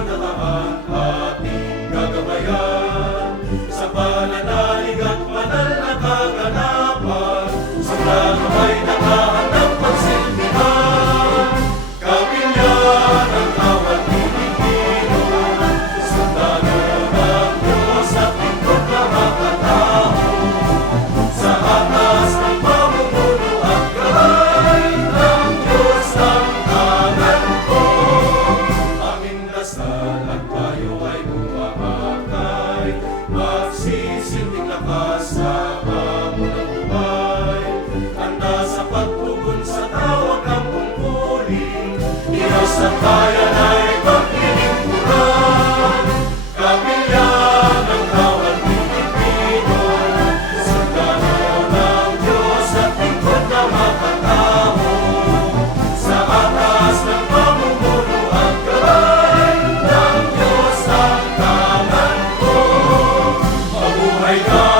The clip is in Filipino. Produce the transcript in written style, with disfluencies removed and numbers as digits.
kasaganaan ating gagabayan. Sa pananalig at banal na kaganapan, sa kamay nakahanap pagsilbihan. Kapilyan ang bawat Pilipino, sundalo ng Diyos at lingkod na makatao. Sa atas ng pamumuno at gabay ng Diyos ang tangan ko. Aming dasal at tayo ay bumaakay, magsisilbing lakas sa hamon ng buhay. Handa sa pagtugon sa tawag ng tungkulin, Diyos at bayan ay maglilingkuran. Kapilyan ng bawat Pilipino, sundalo ng Diyos at lingkod na makatao. Sa atas ng pamumuno at gabay ng Diyos ang tangan ko. Mabuhay ka!